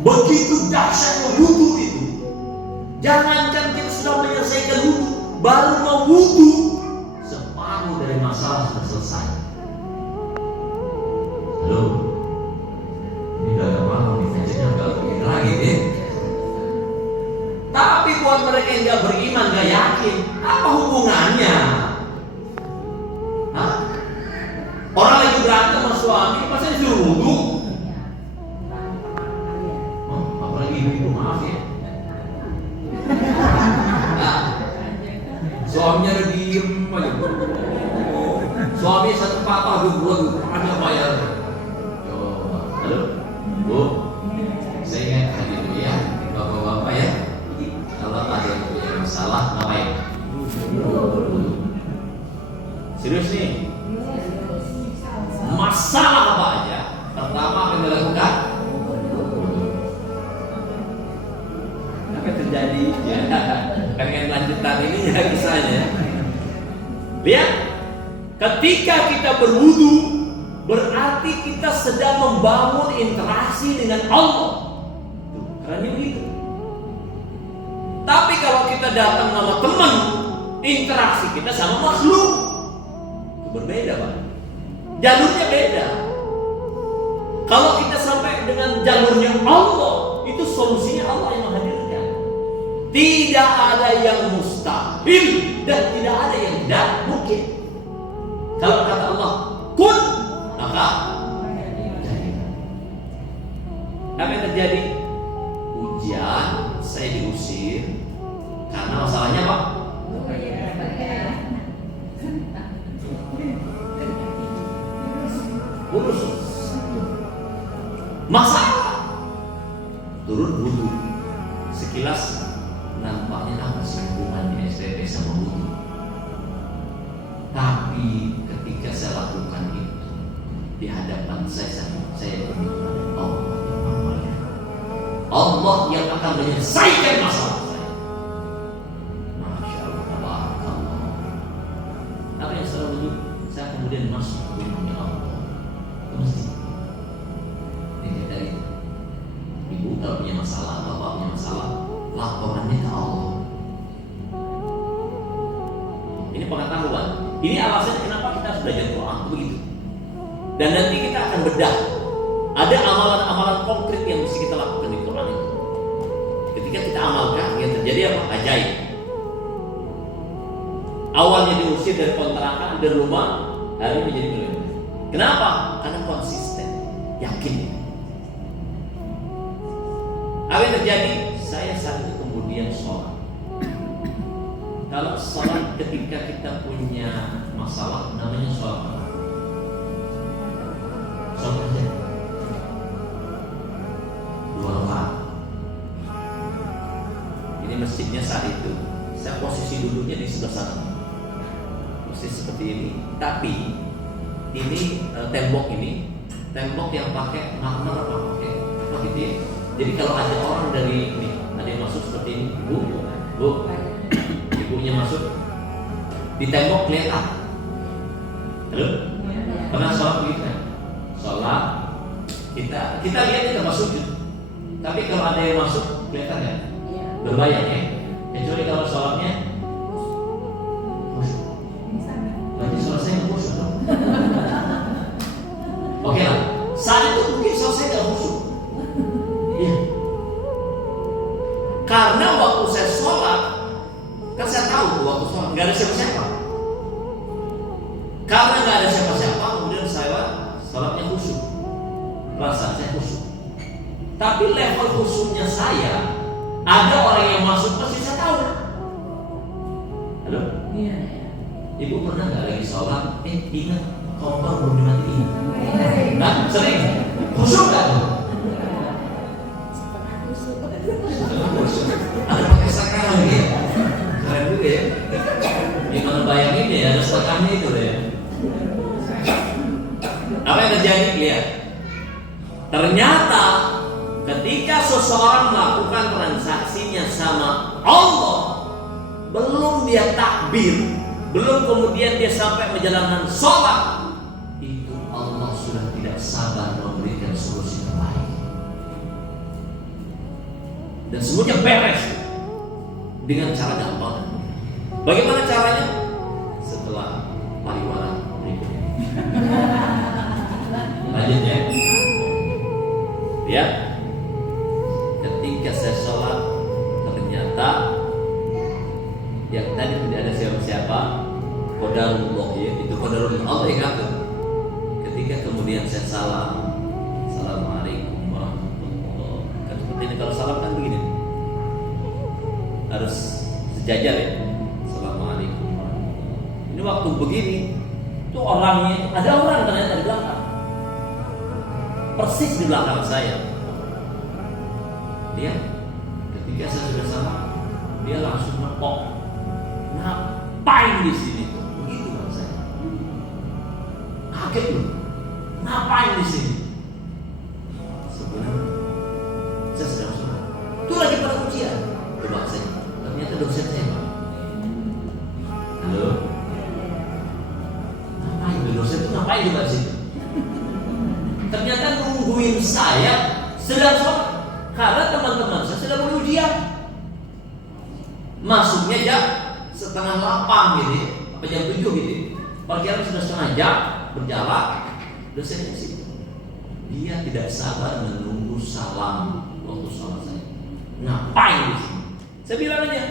Begitu dahsyatnya wudu itu. Jangankan kita sudah menyelesaikan wudu, baru mau wudu, separuh dari masalah sudah selesai. Halo, ini udah agak malam nih, fungsinya agak begini lagi deh. Tapi buat mereka yang gak beriman, gak yakin, apa hubungannya? Hah? Orang lagi berantem sama suami, masa disuruh wudu? Apalagi ibu-ibu, maaf ya. Suaminya udah diem aja. Suami satu patah dua ada bayar. Halo, Bu, saya ingatkan itu ya, bapak-bapak ya. Kalau ada yang punya masalah, ngapain? Serius nih? Masalah apa aja? Pertama apa yang dilakukan? Apa yang terjadi? Ya, pengen lanjutan ini ya kisahnya. Lihat, ketika kita berwudu, berarti kita sedang membangun interaksi dengan Allah. Karena begitu. Tapi kalau kita datang sama teman, interaksi kita sama makhluk, itu berbeda, Pak. Jalurnya beda. Kalau kita sampai dengan jalurnya Allah, itu solusinya Allah yang menghadirkan. Tidak ada yang mustahil dan tidak ada yang tidak mungkin. Kalau kata Allah, kun, maka jadi. Apa yang terjadi? Ujian, saya diusir karena masalahnya apa? Urus masalah, turun wudu. Sekilas nampaknya apa sih hubungannya STT sama wudu? Tapi ketika saya lakukan itu di hadapan saya berdoa Allah yang akan menyelesaikan masalah saya. Masya Allah, tabarakallah. Apa yang salah wudu? Saya kemudian masuk ke rumahnya Allah. Mesti ini dari ibu kalau punya masalah, bapak punya masalah, laporannya ke Allah. Ini pengetahuan. Ini alasan kenapa kita harus belajar Quran begitu. Dan nanti kita akan bedah. Ada amalan-amalan konkret yang mesti kita lakukan di Quran itu. Ketika kita amalkan, yang terjadi apa? Ajaib. Awalnya diusir dari kontrakan, dari rumah, hari ini menjadi miliuner. Kenapa? Karena konsisten, yakin. Apa yang terjadi? Saya saat itu kemudian sholat. Kalau sholat ketika kita punya masalah, namanya sholat apa? Sholat aja. 2 rakaat. Ini masjidnya saat itu, saya posisi duduknya di sebelah sana. Posisi seperti ini, tapi ini tembok yang pakai marmer apa pakai apa gitu ya. Jadi kalau ada orang dari ini, ada yang masuk seperti ini, bu, ibunya masuk di tembok kelihatan. Halo, pernah sholat begitu kan? Sholat kita lihat kita masuk, tapi kalau ada yang masuk kelihatan kan? Berbayang ya. Kecuali kalau sholatnya berarti sholat saya nggak khusyuk dong. Oke lah, saat itu mungkin selesai gak khusyuk. Iya. Karena waktu saya sholat, kan saya tahu waktu sholat gak ada siapa-siapa. Karena gak ada siapa-siapa, kemudian saya sholatnya khusyuk. Perasaan saya khusyuk. Tapi level khusyuknya saya, ada orang yang masuk pasti saya tahu. Halo? Iya. Ibu pernah gak lagi sholat? Ingat kompor belum dimatiin. Nah, sering khusyuk gak tuh? Setengah khusyuk. Ada pakai sekarang ya? Keren juga ya. Gimana bayangin ya, ada setengahnya itu ya. Apa yang terjadi? Lihat. Ternyata ketika seseorang melakukan transaksinya sama Allah, belum dia takbir, belum kemudian dia sampai menjalankan sholat, itu Allah sudah tidak sabar memberikan solusi terbaik. dan semuanya beres dengan cara gampang. Bagaimana caranya? Setelah pariwara berikutnya. Lanjut ya. Ya. Ketika saya sholat, ternyata yang tadi tidak ada siapa-siapa, qadarullah ya, itu qadarullah Allah yang ngatur. Ketika kemudian saya salam, assalamualaikum warahmatullahi wabarakatuh. Kan seperti ini, kalau salam kan begini, harus sejajar ya. Assalamualaikum warahmatullahi wabarakatuh. Ini waktu begini, tuh orangnya, ada orang ternyata di belakang, persis di belakang saya. Dia ketika saya sudah salam, dia langsung nepok, ngapain di sini tuh? Begitu kan saya. Kaget loh, ngapain di sini? Sebenarnya saya sedang sholat. Itu lagi pada ujian. Coba saya, ternyata dosen saya Pak. Halo, ngapain dosen itu ngapain di situ? Ternyata nungguin saya sedang sholat. Karena teman-teman saya sedang berujian. Masuknya jam 7:30 gitu, apa jam 7 gitu. Perjalanan sudah setengah jam berjalan, dosennya situ. Dia tidak sabar menunggu salam waktu sholat saya. Ngapain di sini? Saya bilang aja,